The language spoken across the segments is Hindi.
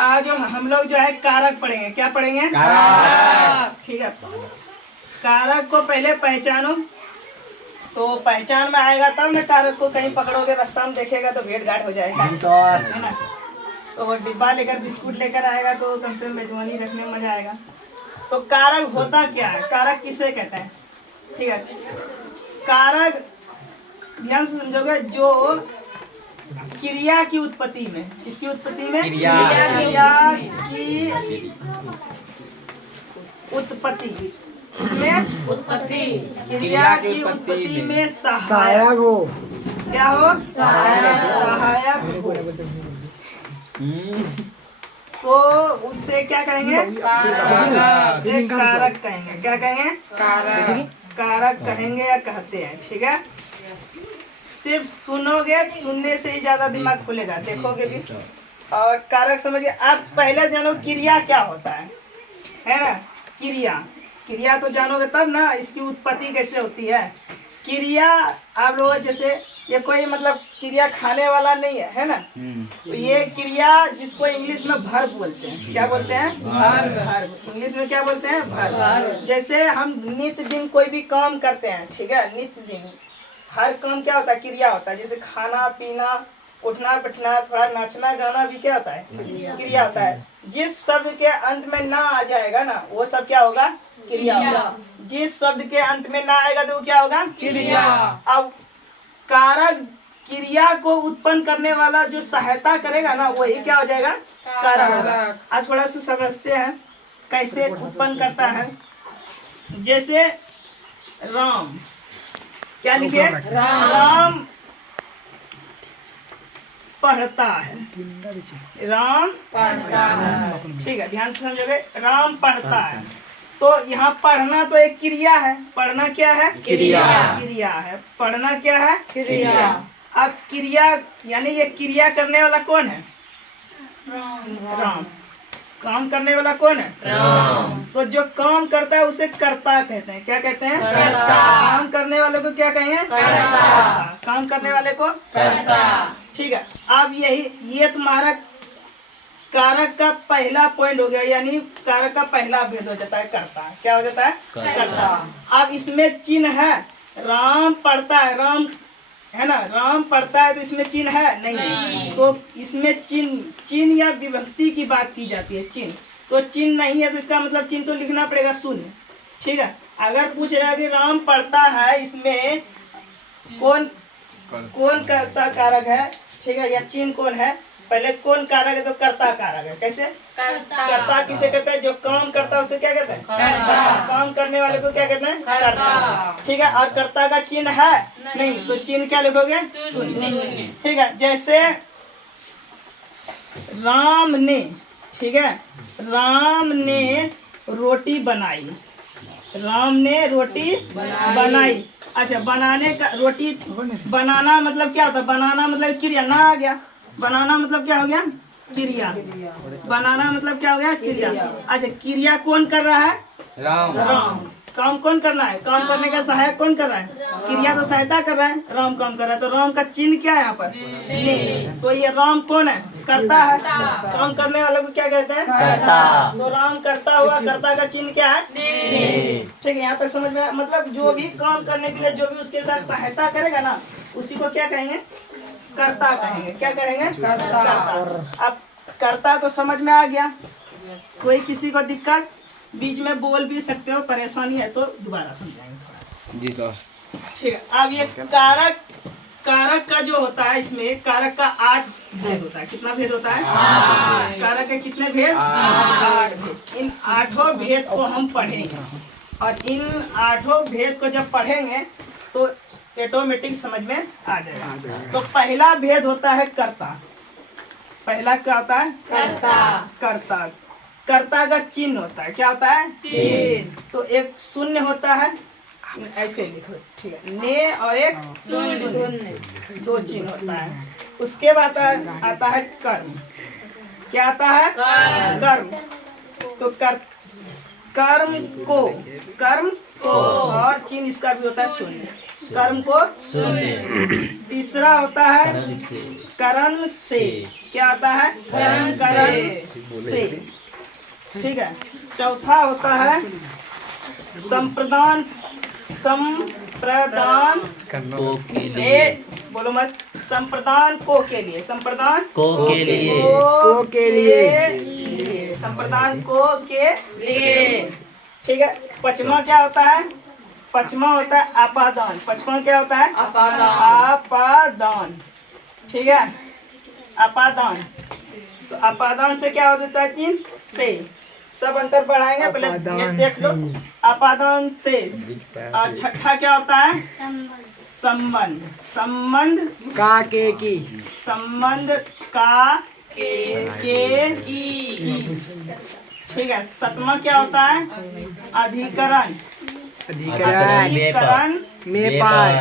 आज हम लोग जो है कारक पढ़ेंगे। क्या पढ़ेंगे? कारक। ठीक है, कारक को पहले पहचानो। तो पहचान में आएगा तब ना कारक को। कहीं पकड़ोगे रास्ता में देखेगा तो भेंट घाट हो जाएगा, है ना। तो वो डिब्बा लेकर बिस्कुट लेकर आएगा तो कम से कम मेजबानी रखने में मजा आएगा। तो कारक होता क्या है? कारक किसे कहते हैं? ठीक है, कारक ध्यान से समझोगे, जो क्रिया की उत्पत्ति में, इसकी उत्पत्ति में क्रिया की उत्पत्ति, इसमें उत्पत्ति, क्रिया की उत्पत्ति में सहायक हो। क्या हो? सहायक हो। तो उससे क्या कहेंगे? उससे कारक कहेंगे। क्या कहेंगे? कारक कहेंगे या कहते हैं। ठीक है, सिर्फ सुनोगे, सुनने से ही ज्यादा दिमाग खुलेगा, देखोगे भी। और कारक समझिए। आप पहले जानो क्रिया क्या होता है ना। क्रिया तो जानोगे तब ना इसकी उत्पत्ति कैसे होती है। क्रिया आप लोग जैसे ये कोई मतलब क्रिया खाने वाला नहीं है ना। तो ये क्रिया जिसको इंग्लिश में वर्ब बोलते हैं। क्या बोलते हैं? वर्ब। इंग्लिश में क्या बोलते हैं? वर्ब। जैसे हम नित्य दिन कोई भी काम करते हैं, ठीक है, नित्य दिन हर काम क्या होता है? क्रिया होता है। जैसे खाना पीना, उठना बैठना, थोड़ा नाचना गाना भी क्या होता है? क्रिया होता है। जिस शब्द के अंत में ना आ जाएगा ना, वो सब क्या होगा? क्रिया होगा। जिस शब्द के अंत में ना आएगा तो वो क्या होगा? क्रिया। अब कारक क्रिया को उत्पन्न करने वाला जो सहायता करेगा ना, वही क्या हो जाएगा? कारक होगा। आज थोड़ा सा समझते हैं कैसे उत्पन्न करता है। जैसे राम, क्या लिखे? राम पढ़ता है। राम पढ़ता है। ठीक है, ध्यान से समझोगे। राम पढ़ता है तो यहाँ पढ़ना तो एक क्रिया है। पढ़ना क्या है? क्रिया है। पढ़ना क्या है? क्रिया। अब क्रिया यानी ये क्रिया करने वाला कौन है? राम। काम करने वाला कौन है? राम। तो जो काम करता है उसे कर्ता कहते हैं। क्या कहते हैं? कर्ता। काम करने वाले को क्या कहेंगे? कर्ता। काम करने वाले को कर्ता। ठीक है, अब ये तुम्हारा कारक का पहला पॉइंट हो गया, यानी कारक का पहला भेद हो जाता है कर्ता। क्या हो जाता है? कर्ता। अब इसमें चिन्ह है। राम पढ़ता है, राम है ना, राम पढ़ता है तो इसमें चिन्ह है नहीं। तो इसमें चिन्ह या विभक्ति की बात की जाती है। चिन्ह तो चिन्ह नहीं है तो इसका मतलब चिन्ह तो लिखना पड़ेगा शून्य। ठीक है, अगर पूछ रहा है कि राम पढ़ता है, इसमें कौन कर्ता कारक है? ठीक है, या चिन्ह कौन है? पहले कौन कारक है? तो कर्ता कारक है। कैसे? कर्ता किसे कहते हैं? जो काम करता है उसे क्या कहते हैं? कर्ता। काम करने वाले को क्या कहते हैं? कर्ता। ठीक है, और कर्ता का चिन्ह है नहीं तो चिन्ह क्या लिखोगे? शून्य। ठीक है, जैसे राम ने, ठीक है, राम ने रोटी बनाई। राम ने रोटी बनाई। अच्छा, बनाने का, रोटी बनाना मतलब क्या होता है? बनाना मतलब क्रिया। ना आ गया, बनाना मतलब क्या हो गया? क्रिया। बनाना मतलब क्या हो गया? क्रिया। अच्छा, क्रिया कौन कर रहा है? राम। काम कौन करना है? काम करने का सहायक कौन कर रहा है? क्रिया तो सहायता कर रहा है, राम काम कर रहा है। तो राम का चिन्ह क्या है यहाँ पर? ने। तो ये राम कौन है? करता है। काम करने वाले को क्या कहते हैं? कर्ता। तो राम करता हुआ, कर्ता का चिन्ह क्या है? ने। ठीक है, यहाँ तक समझ में? मतलब जो भी काम करने के लिए जो भी उसके साथ सहायता करेगा ना, उसी को क्या कहेंगे? कर्ता कहेंगे। क्या कहेंगे? कर्ता। अब कर्ता तो समझ में आ गया। कोई किसी को दिक्कत? बीच में बोल भी सकते हो, परेशानी है तो दोबारा समझाएंगे थोड़ा सा। जी सर। ठीक है, अब ये कारक का जो होता है, इसमें कारक का 8 भेद होता है। कितना भेद होता है? कारक के कितने भेद? 8 भेद। इन 8 भेद को हम पढ़ेंगे, और इन 8 भेद को जब पढ़ेंगे तो ऑटोमेटिक समझ में आ जाएगा। तो पहला भेद होता है कर्ता। पहला क्या होता है? कर्ता। कर्ता का चिन्ह होता है। क्या होता है? चिन्ह। तो एक शून्य होता है, ऐसे लिखो, ठीक है, ने और एक शून्य, 2 चिन्ह होता है। उसके बाद आता है कर्म। क्या आता है? कर्म। तो कर्म को और चिन्ह इसका भी होता है शून्य। कर्म को तीसरा होता है करण से। क्या आता है? करण से। ठीक है। चौथा होता है संप्रदान। संप्रदान को के लिए, बोलो मत। संप्रदान को के लिए, संप्रदान को के लिए, को के लिए, संप्रदान को के लिए। ठीक है। पचमा क्या होता है? पचमा होता है आपादान। पचमा क्या होता है? आपादान। ठीक है। आपादान। तो आपादान से क्या होता है? चिन्ह से। सब अंतर बढ़ाएंगे, पहले ये देख लो। आपादान से। और छठा क्या होता है? संबंध। संबंध का के की, संबंध का के की। ठीक है। सतमा क्या होता है? अधिकरण। अधिकरण में पार,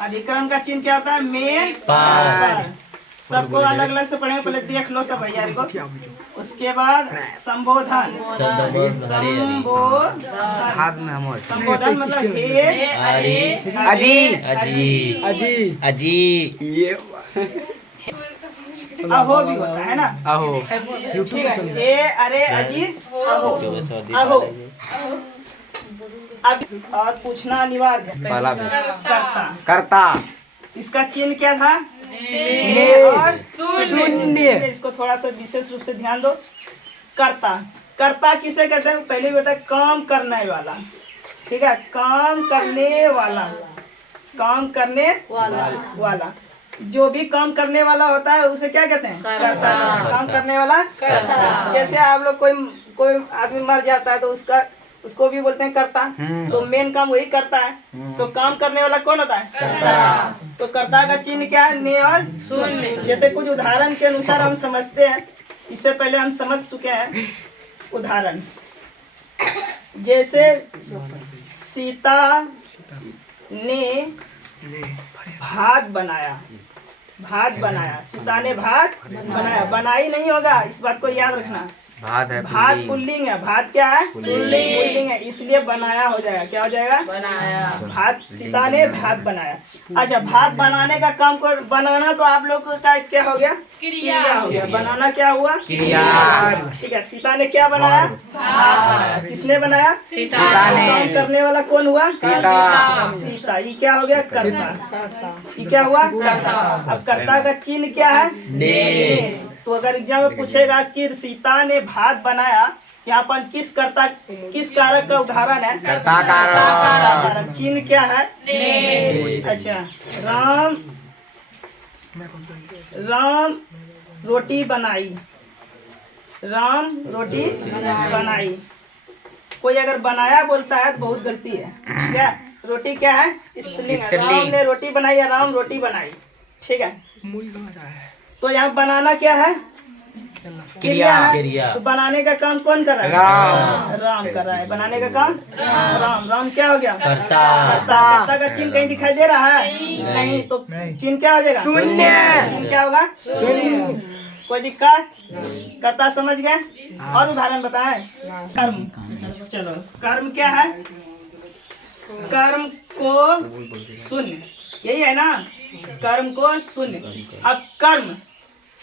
अधिकरण का चिन्ह क्या होता है? में पार। सबको अलग अलग से पढ़ेंगे, पहले देख लो सब भैया को। उसके बाद संबोधन। संबोधन मतलब हे, अजी, अजी, अजी, अजी, ये अहो भी होता है ना। आहो, ठीक है। हे, अरे, अजी, अहो, अहो। अब और पूछना अनिवार्य है। पहला कर्ता। करता, इसका चिन्ह क्या था? ने और शून्य। इसको थोड़ा सा विशेष रूप से ध्यान दो। कर्ता। कर्ता किसे कहते हैं? पहले भी बताया, काम करने वाला। ठीक है। काम करने वाला, काम करने वाला। जो भी काम करने वाला होता है उसे क्या कहते हैं? कर्ता। काम करने वाला कर्ता। जैसे आप लोग कोई आदमी मर जाता है तो उसको भी बोलते हैं कर्ता। तो मेन काम वही करता है। तो काम करने वाला कौन होता है? कर्ता। तो कर्ता का चिन्ह क्या है? ने और शून्य। जैसे कुछ उदाहरण के अनुसार हम समझते हैं, इससे पहले हम समझ चुके हैं उदाहरण। जैसे सीता ने भात बनाया। भात बनाया। सीता ने भात बनाया। बनाई नहीं होगा, इस बात को याद रखना। भात है, भात पुल्लिंग है। भात क्या है? पुल्लिंग है, इसलिए बनाया हो जाएगा। क्या हो जाएगा? बनाया। भात, सीता ने भात बनाया। अच्छा, भात बनाने का काम को बनाना तो आप लोग का क्या हो गया? क्रिया हो गया। बनाना क्या हुआ? क्रिया। ठीक है। सीता ने क्या बनाया? भात बनाया। किसने बनाया? सीता ने। काम करने वाला कौन हुआ? सीता। ये क्या हो गया? कर्ता। ये क्या हुआ? कर्ता। अब कर्ता का चिन्ह क्या है? ने। तो अगर एग्जाम में पूछेगा कि सीता ने भात बनाया, यहाँ पर किस कारक का उदाहरण है? कर्ता कारक। चिन्ह क्या है? ने। अच्छा। राम रोटी बनाई। राम रोटी बनाई। कोई अगर बनाया बोलता है तो बहुत गलती है। क्या? रोटी क्या है? स्त्रीलिंग है। राम ने रोटी बनाई या राम रोटी बनाई। ठीक है। तो यहाँ बनाना क्या है? क्रिया है। तो बनाने का काम कौन कर रहा है? राम कर रहा है। बनाने का काम राम। राम क्या हो गया? कर्ता। कर्ता का चिन्ह कहीं दिखाई दे रहा है? नहीं। तो चिन्ह क्या हो जाएगा? शून्य। चिन्ह क्या होगा? शून्य। कोई दिक्कत? कर्ता समझ गए? और उदाहरण बताएं। कर्म। चलो, कर्म क्या है? कर्म को शून्य, यही है ना? कर्म को शून्य। अब कर्म,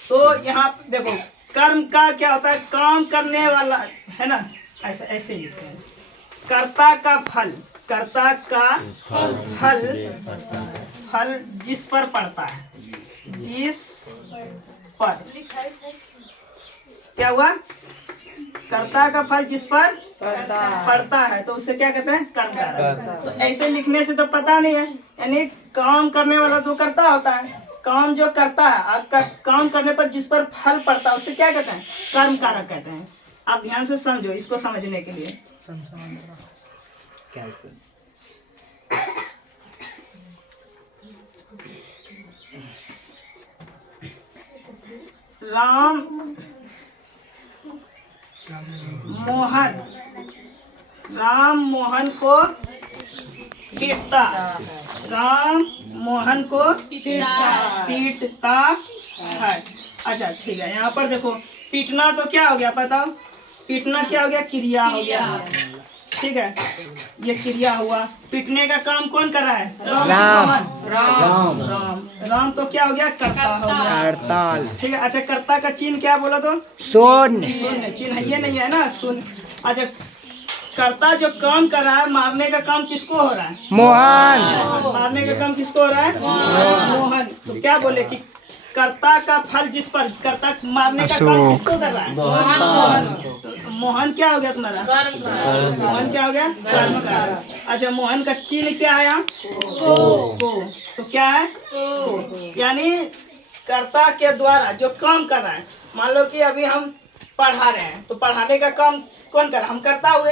तो यहाँ देखो, कर्म का क्या होता है? काम करने वाला, है ना? ऐसा ऐसे लिखते हैं। कर्ता का फल। कर्ता का फल जिस पर पड़ता है। जिस पर क्या हुआ? कर्ता का फल जिस पर पड़ता है, तो उससे क्या कहते हैं? कर्मकारक। तो ऐसे लिखने से तो पता नहीं है, यानी काम करने वाला तो कर्ता होता है। काम जो करता है, काम करने पर जिस पर फल पड़ता है उससे क्या कहते हैं? कर्म कारक कहते हैं। आप ध्यान से समझो इसको समझने के लिए। राम मोहन को पीटता। राम मोहन को पीटता है। अच्छा, ठीक है। यहाँ पर देखो, पीटना तो क्या हो गया बताओ? पीटना क्या हो गया? क्रिया हो गया। ठीक है, ये क्रिया हुआ। पीटने का काम कौन कर रहा है? राम। राम। राम तो क्या हो गया? कर्ता हो गया। करताल। ठीक है, अच्छा कर्ता का चिन्ह क्या बोला तो? शून्य। शून्य। चिन्ह ये नहीं है ना, शून्य। अच्छा, कर्ता जो काम कर रहा है, मारने का काम किसको हो रहा है? मोहन। मारने का काम किसको हो रहा है? मोहन। तो क्या बोले कि कर्ता का फल जिस पर, कर्ता मारने का काम किसको कर रहा है? मोहन। तो मोहन क्या हो गया तुम्हारा? मोहन क्या हो गया? कर्म कारक। अच्छा, मोहन का चिन्ह क्या है यहाँ? को। तो क्या है? को। यानी कर्ता के द्वारा जो काम कर रहा है, मान लो कि अभी हम पढ़ा रहे हैं, तो पढ़ाने का काम कौन कर रहा है? हम करता हुए।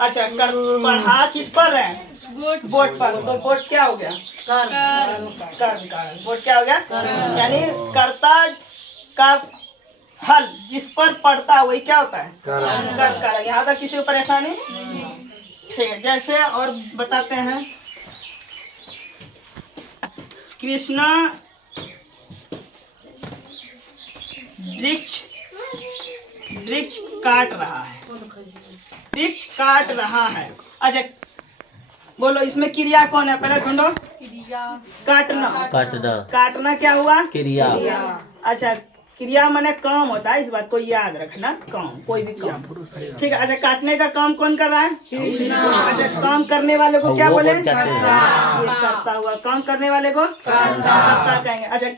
अच्छा, पढ़ा किस पर रहे हैं? बोर्ड पर। तो बोर्ड क्या हो गया? कर्म कारक। बोर्ड क्या हो गया? यानी कर्ता का फल जिस पर पड़ता है वही क्या होता है? कर्म कारक। यहाँ तक किसी को परेशानी? ठीक है, जैसे और बताते हैं। कृष्णा वृक्ष काट रहा है। वृक्ष काट रहा है। अच्छा, बोलो इसमें क्रिया कौन है? पहले ढूंढो। काटना। काटना। काटना क्या हुआ? क्रिया। अच्छा, क्रिया माने काम होता है, इस बात को याद रखना। काम, कोई भी काम। ठीक है, अच्छा काटने का काम कौन कर रहा है? अच्छा, काम करने वाले को क्या बोले? ये करता हुआ। काम करने वाले को कर्ता कहेंगे। अच्छा,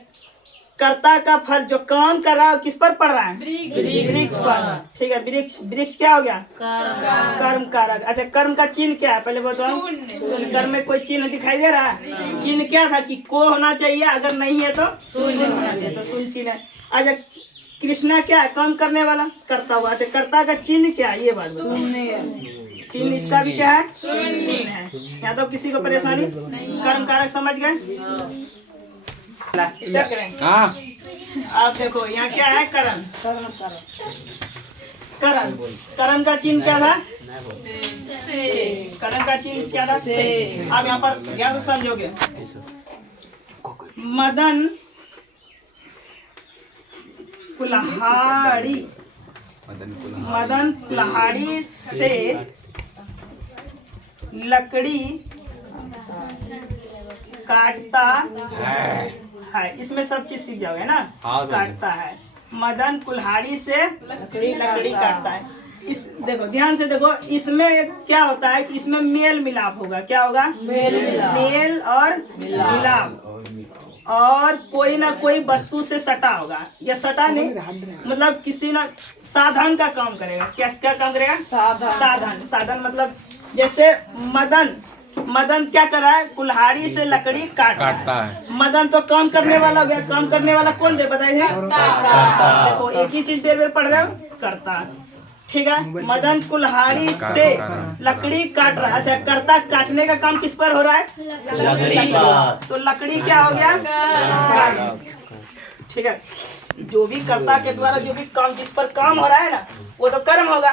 कर्ता का फल जो काम कर रहा है किस पर पड़ रहा है? वृक्ष पर। ठीक है, वृक्ष क्या हो गया? कर्म कारक। अच्छा, कर्म का चिन्ह क्या है? पहले बताओ। कर्म में कोई चिन्ह दिखाई दे रहा है? चिन्ह क्या था कि को होना चाहिए, अगर नहीं है तो शून्य होना चाहिए, तो शून्य चिन्ह है। अच्छा, कृष्णा क्या है? काम करने वाला, करता हुआ। अच्छा, कर्ता का चिन्ह क्या है? ये बात बताओ। चिन्ह इसका भी क्या है? शून्य है। यहाँ तो किसी को परेशानी? कर्म कारक समझ गए? स्टार्ट करें। हाँ। आप देखो यहाँ क्या है? करण। करण। करण का चिन्ह क्या था? करण का चिन्ह क्या था? आप यहाँ पर ध्यान से समझोगे। मदन कुल्हाड़ी से लकड़ी काटता है। इसमें सब चीज सीख जाओगे ना। काटता है। मदन कुल्हाड़ी से लकड़ी काटता है। इस देखो, ध्यान से देखो, इसमें क्या होता है कि इसमें मेल मिलाप होगा। क्या होगा? मेल और मिलाप। और कोई ना कोई वस्तु से सटा होगा, या सटा नहीं, मतलब किसी ना साधन का काम करेगा। क्या काम करेगा? साधन मतलब जैसे मदन क्या कर रहा है? कुल्हाड़ी से लकड़ी काटता है। मदन तो काम करने वाला हो गया। काम करने वाला कौन दे? बताइए। देखो, एक ही चीज देर पढ़ रहे हो, करता। ठीक है, मदन कुल्हाड़ी से लकड़ी काट रहा है। अच्छा, कर्ता काटने का काम किस पर हो रहा है? लकड़ी पर। तो लकड़ी क्या हो गया? ठीक है, जो भी कर्ता के द्वारा जो भी काम, जिस पर काम हो रहा है ना, वो तो कर्म होगा।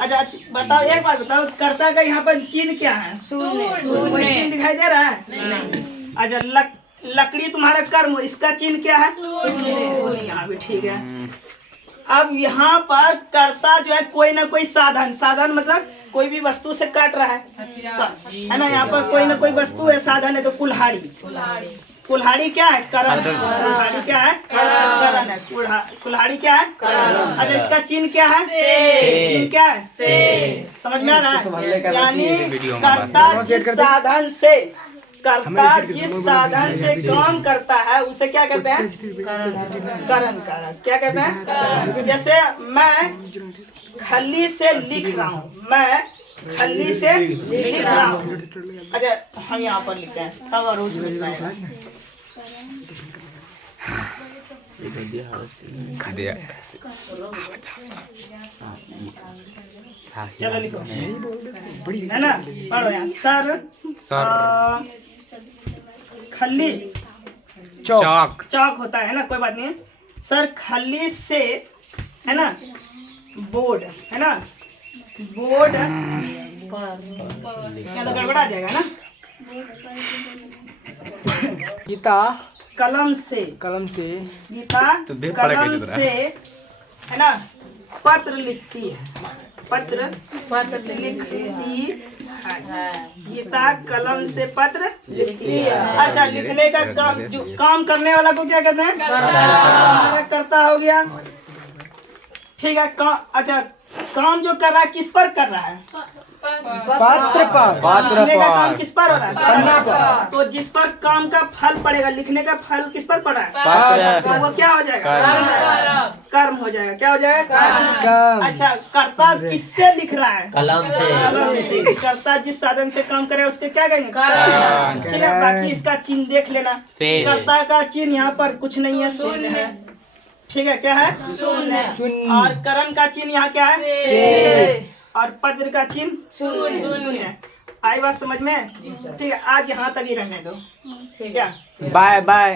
अच्छा, बताओ, एक बात बताओ, कर्ता का यहाँ पर चिन्ह क्या है? कोई चिन्ह दिखाई दे रहा है? अच्छा, लकड़ी तुम्हारा कर्म, इसका चिन्ह क्या है? शून्य। यहाँ भी ठीक है। अब यहाँ पर कर्ता जो है कोई ना कोई साधन मतलब कोई भी वस्तु से काट रहा है ना। यहाँ पर कोई ना कोई वस्तु है, साधन है। तो कुल्हाड़ी क्या है? करण। कुल्हाड़ी क्या है? करण है। कुल्हाड़ी क्या है? अच्छा, इसका चिन्ह क्या है? चिन्ह क्या है? समझ में आ रहा है? यानी कर्ता जिस साधन से काम करता है उसे क्या कहते हैं? करण कारक। क्या कहते हैं? जैसे मैं खल्ली से लिख रहा हूँ, मैं खल्ली से लिख रहा हूँ। अच्छा, हम यहाँ पर लिखते हैं, तब और उस लिखना है। चलो लिखो, है ना? पढ़ो यहाँ। सर खल्ली चौक होता है ना, कोई बात नहीं है। सर खल्ली से, है ना, बोर्ड, है ना, बोर्ड क्या तो गड़बड़ा जाएगा ना। गीता कलम से गीता कलम से, है ना, पत्र लिखती है। पत्र लिखती है। गीता कलम से पत्र लिखती है। अच्छा, लिखने का काम, जो काम करने वाला को क्या कहते हैं? हमारा कर्ता हो गया। ठीक है। अच्छा, काम जो कर रहा है किस पर कर रहा है? पात्र पर। लिखने का काम किस पर हो रहा है? पन्ना पर। तो जिस पर काम का फल पड़ेगा, लिखने का फल किस पर पड़ा है? पात्र। तो वो क्या हो जाएगा? कर्म हो जाएगा। क्या हो जाएगा? कर्म। अच्छा, कर्ता किससे लिख रहा है? कलम से। कलम से। कर्ता जिस साधन से काम करे उसके क्या कहेंगे? कर्म। ठीक है। बाकी इसका चिन्ह देख लेना। पेड़। कर्ता का चिन्ह यहाँ पर कुछ नहीं है, शून्य है। ठीक है। क्या है? शून्य। और करण का चिन्ह यहाँ क्या है? और पत्र का चिन्ह शून्य। आई बात समझ में? ठीक है। आज यहाँ तक ही रहने दो। क्या? Bye bye.